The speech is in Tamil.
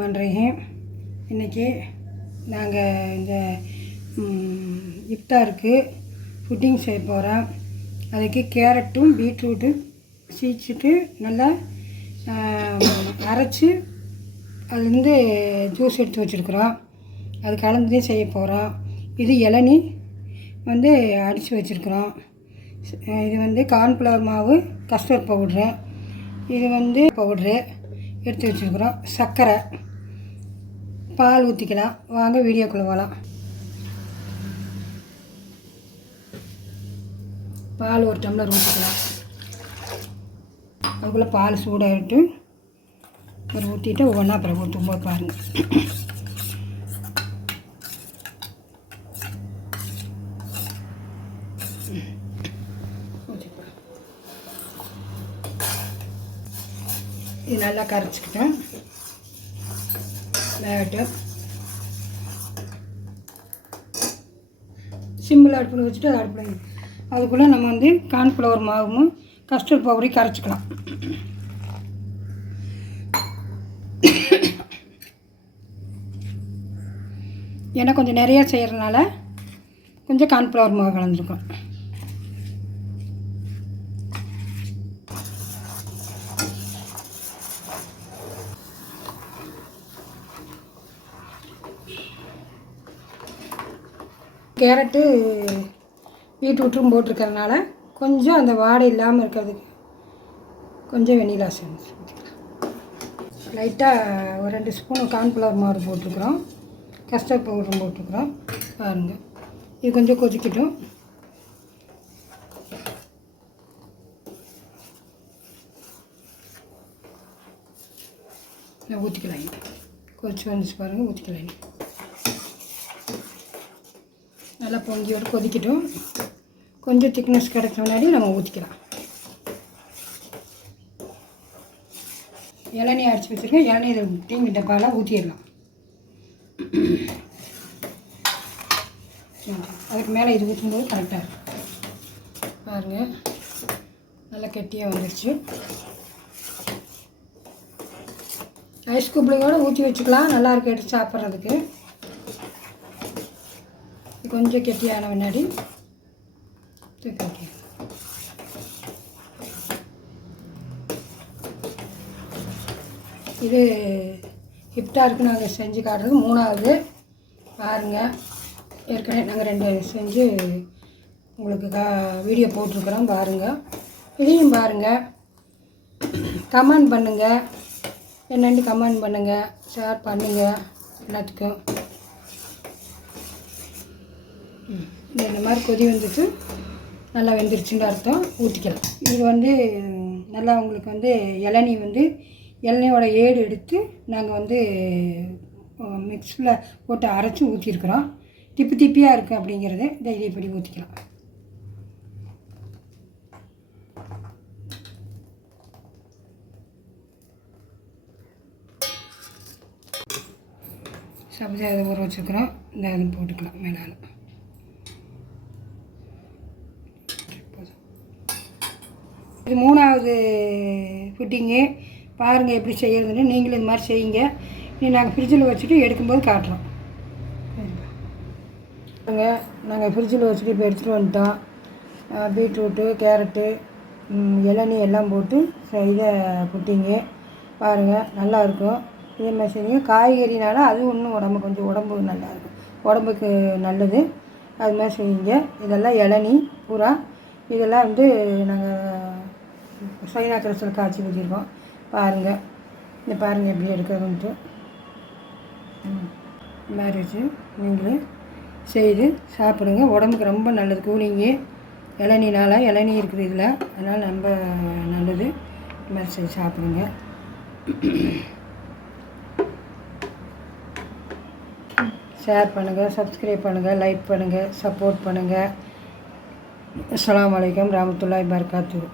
ரஹ்மான். இன்றைக்கி நாங்கள் இந்த இஃப்தாருக்கு புட்டிங் செய்ய போகிறோம். அதுக்கு கேரட்டும் பீட்ரூட்டும் சீச்சிட்டு நல்லா அரைச்சி அதுலேருந்து ஜூஸ் எடுத்து வச்சுருக்குறோம். அது கலந்து செய்ய போகிறோம். இது இளநீ அடித்து வச்சுருக்குறோம். இது கார்ன்ஃப்ளவர் மாவு, கஸ்டர்ட் பவுட்ரு, இது பவுட்ரு எடுத்து வச்சுருக்குறோம். சர்க்கரை, பால் ஊற்றிக்கலாம். வாங்க வீடியோக்குள்ளே போகலாம். பால் ஒரு டம்ளர் ஊற்றிக்கலாம். அதுக்குள்ளே பால் சூடாகிட்டு ஒரு ஊற்றிட்டு ஒவ்வொன்றா அப்புறம் ஊற்றும் போது பாருங்கள். இது நல்லா கரைச்சிக்கிட்டோம். வேகட்டும். சிம்மில் அடுப்பில் வச்சுட்டு அடுப்பில் அதுக்குள்ளே நம்ம கார்ன்ஃப்ளவர் மாவும் கஸ்டர்ட் பவுடரையும் கரைச்சிக்கலாம். ஏன்னா கொஞ்சம் நிறையா செய்கிறதுனால கொஞ்சம் கார்ன்ஃப்ளவர் மாவு கலந்துருக்கோம். கேரட்டு பீட்ரூட்டும் போட்டிருக்கறனால கொஞ்சம் அந்த வாடை இல்லாமல் இருக்கிறதுக்கு கொஞ்சம் வெண்ணிலா எசன்ஸ் லைட்டாக ஒரு 2 ஸ்பூன் கார்ன்ஃப்ளவர் மாவு போட்டிருக்குறோம். கஸ்டர்ட் பவுடரும் போட்டிருக்குறோம். பாருங்கள், இது கொஞ்சம் கொதிக்கட்டும். ஊற்றிக்கலாம். கொதிச்சு வந்துச்சு பாருங்கள், ஊற்றிக்கலாம். நல்லா பொங்கியோடு கொதிக்கட்டும். கொஞ்சம் திக்னஸ் கிடைச்ச முன்னாடி நம்ம ஊற்றிக்கலாம். இளநீ அடித்து வச்சுருக்கேன். இளநீ டீ டப்பாலாம் ஊற்றிடலாம். அதுக்கு மேலே இது ஊற்றும்போது கரெக்டாக இருக்கும். பாருங்கள், நல்லா கெட்டியாக வந்துடுச்சு. ஐஸ் கூப்ளையோடு ஊற்றி வச்சுக்கலாம். நல்லாயிருக்கு எடுத்து சாப்பிட்றதுக்கு. கொஞ்சம் கெட்டியான முன்னாடி தூக்கி வைக்க. இது இஃப்தாருக்கு நாங்கள் செஞ்சு காட்டுறது 3வது. பாருங்கள், ஏற்கனவே நாங்கள் 2 செஞ்சு உங்களுக்கு வீடியோ போட்டிருக்குறோம். பாருங்கள், இதையும் பாருங்கள். கமெண்ட் பண்ணுங்கள். என்னென்னு கமெண்ட் பண்ணுங்கள், ஷேர் பண்ணுங்கள் எல்லாத்துக்கும். இந்த மாதிரி கொதி வந்துட்டு நல்லா வெந்துருச்சுன்னு அர்த்தம். ஊற்றிக்கலாம். இது நல்லா உங்களுக்கு இளநியோட ஏடு எடுத்து நாங்கள் மிக்ஸில் போட்டு அரைச்சி ஊற்றிருக்குறோம். திப்பி திப்பியாக இருக்குது அப்படிங்கிறது இதை இப்படி ஊற்றிக்கலாம். சப்ஜி அதை ஊற வச்சுருக்குறோம். இந்த இது போட்டுக்கலாம் மேலால். இது 3வது புட்டிங்கு. பாருங்கள் எப்படி செய்கிறதுன்னு. நீங்களும் இது மாதிரி செய்யுங்க. நாங்கள் ஃப்ரிட்ஜில் வச்சுட்டு எடுக்கும்போது காட்டுறோம். நாங்கள் ஃப்ரிட்ஜில் வச்சுட்டு இப்போ எடுத்துகிட்டு வந்துட்டோம். பீட்ரூட்டு, கேரட்டு, இளநீ எல்லாம் போட்டு செய்த புட்டிங்கு. பாருங்கள், நல்லாயிருக்கும். இதே மாதிரி செய்யுங்க. காய்கறினால அது இன்னும் கொஞ்சம் உடம்பு நல்லாயிருக்கும். உடம்புக்கு நல்லது. அது மாதிரி செய்யுங்க. இதெல்லாம் இளநீ பூரா. இதெல்லாம் நாங்கள் சைனா கிரஸில் காய்ச்சி வச்சுருக்கோம். பாருங்கள், இந்த பாருங்கள் எப்படி எடுக்கிறதுன்ட்டு. மாதிரி வச்சு நீங்களே செய்து சாப்பிடுங்க. உடம்புக்கு ரொம்ப நல்லது. கூலிங்கு இளநீ இருக்குது இதில். அதனால் ரொம்ப நல்லது. இந்த மாதிரி செய்து சாப்பிடுங்க. ஷேர் பண்ணுங்கள், சப்ஸ்கிரைப் பண்ணுங்கள், லைக் பண்ணுங்கள், சப்போர்ட் பண்ணுங்கள். அஸ்ஸலாமு அலைக்கும் ரஹ்மத்துல்லாஹி வபரகாத்துஹு.